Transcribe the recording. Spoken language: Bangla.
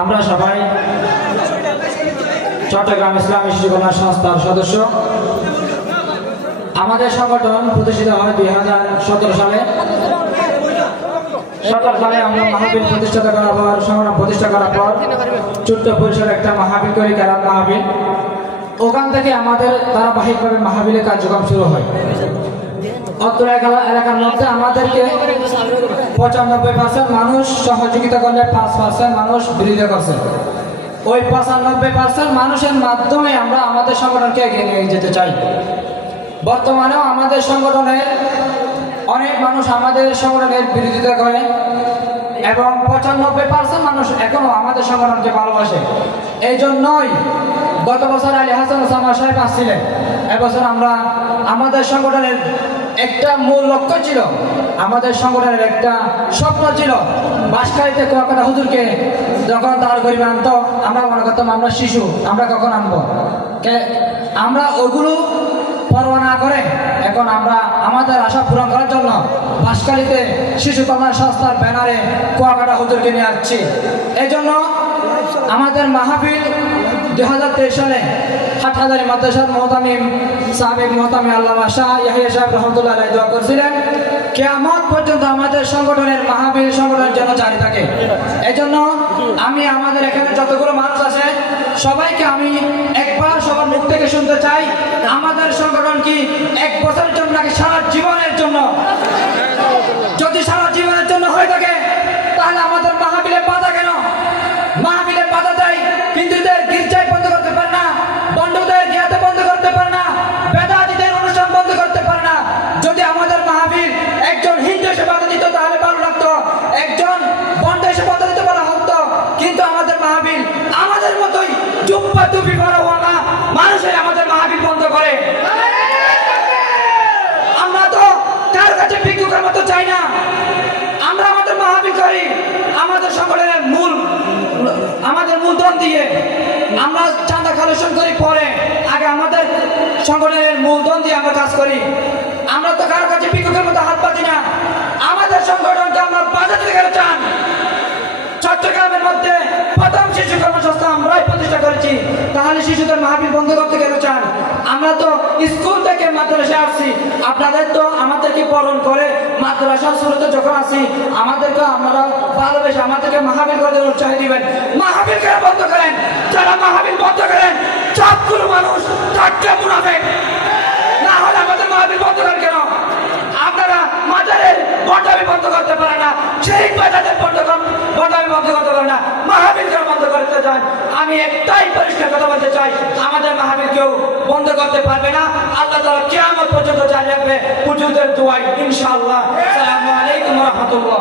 আমরা সবাই চট্টগ্রাম ইসলামী শিশু কল্যাণ সংস্থার সদস্য। আমাদের সংগঠন প্রতিষ্ঠিত হয় 2017 সালে। 17 সালে আমরা মাহফিল প্রতিষ্ঠা করার পর সংগঠন প্রতিষ্ঠা করার পর ছোট্ট পরিসরে একটা মাহফিল করি, কেরাত মাহফিল। ওখান থেকে আমাদের ধারাবাহিকভাবে মাহফিলের কার্যক্রম শুরু হয়। অত্র এলাকার মধ্যে আমাদেরকে 95% মানুষ সহযোগিতা করলে 5% মানুষ বিরোধিতা করছে। ওই 95% মানুষের মাধ্যমে আমরা আমাদের সংগঠনকে এগিয়ে নিয়ে যেতে চাই। বর্তমানেও আমাদের সংগঠনের অনেক মানুষ আমাদের সংগঠনের বিরোধিতা করে এবং 95% মানুষ এখনো আমাদের সংগঠনকে ভালোবাসে। এই জন্যই গত বছর আলী হাসান ওসামা সাহেব আসছিলেন। এবছর আমরা আমাদের সংগঠনের একটা মূল লক্ষ্য ছিল, আমাদের সংগঠনের একটা স্বপ্ন ছিল, বাঁশখালীতে কুয়াকাটা হুজুরকে যখন দাঁড় করিবে আনতো আমরা মনে করতাম আমরা শিশু, আমরা কখন আনবো। আমরা ওগুলো পরোয়া না করে এখন আমরা আমাদের আশা পূরণ করার জন্য বাঁশখালীতে শিশু কল্যাণ সংস্থার ব্যানারে কুয়াকাটা হুজুরকে নিয়ে আসছি। এই জন্য আমাদের মাহফিল 2023 সালে হাটহাজারী মাদ্রাসার মুহতামিম সাবেক মুহতামিম আল্লামা শাহ ইয়াহিয়া সাহেব রহমতুল্লাহ আলাইহি দোয়া করেছিলেন কিয়ামত পর্যন্ত আমাদের সংগঠনের মাহফিল সংগঠন যেন জারি থাকে। এজন্য আমি আমাদের এখানে যতগুলো মানুষ আছে সবাইকে আমি একবার সবার মুখ থেকে শুনতে চাই, আমাদের সংগঠন কি 1 বছরের জন্য নাকি সারা জীবনের জন্য? যদি সারা জীবনের জন্য হয়ে থাকে তাহলে আমাদের মাহফিলে বাধা কেন? মাহফিলে বাধা দেয় হিন্দুদের গির্জায় বন্ধ করতে পারে না, বন্ধুদের গিয়াতে বন্ধ করতে পারে না, বেদাতীদের অনুষ্ঠান বন্ধ করতে পারে না। যদি আমাদের মাহফিল একজন হিন্দু এসে বাধা দিত তাহলে ভালো লাগতো, একজন বন্ধ এসে বাধা দিতে বলা হতো। কিন্তু আমাদের মাহফিল আমাদের মতোই জুব্বা টুপি পরা মানুষের আমাদের মাহফিল বন্ধ করে। আমরা তো কার কাছে ভিক্ষুকের মতো চাই না, আমরা আমাদের মাহফিল করি আমাদের সংগঠনের মূলধন দিয়ে। আমরা চাঁদা কালেকশন করি পরে, আগে আমাদের সংগঠনের মূলধন দিয়ে আমরা কাজ করি। আমরা তো কারোর কাছে ভিক্ষুকের মতো হাত পাতি না। আমাদের সংগঠনকে আমরা বাজার থেকে চান। চট্টগ্রামের মধ্যে প্রথম শিশু কর্মসংস্থা আমরাই প্রতিষ্ঠা করেছি, তাহলে শিশুদের মাহফিল বন্ধ করতে কেন চান? আমরা তো স্কুল থেকে মাদ্রাসায় আসছি, আপনাদের তো আমাদেরকে বরণ করে মাদ্রাসা শুরুতে যখন আসি আমাদেরকে আপনারা ভালোবেসে আমাদেরকে মাহফিল করতে উৎসাহ দিবেন। মাহফিল কেন বন্ধ করেন? যারা মাহফিল বন্ধ করেন সবগুলো মানুষ চারটে মুনাফিক। না হলে আমাদের মাহফিল বন্ধ করেন কেন? আপনারা মাজারের বন্ডামি বন্ধ করতে পারে না, সেই বাজারের বন্ডামি বন্ধ করতে পারে না, মাহফিল কেন বন্ধ করতে চান? আমি একটাই পরিষ্কার কথা বলতে চাই, আমাদের মাহফিল কেউ বন্ধ করতে পারবে না। আল্লাহ তাআলা কিয়ামত পর্যন্ত জারি রাখবে হুজুরদের দোয়ায় ইনশাআল্লাহ। আসসালামু আলাইকুম ওয়া রাহমাতুল্লাহ।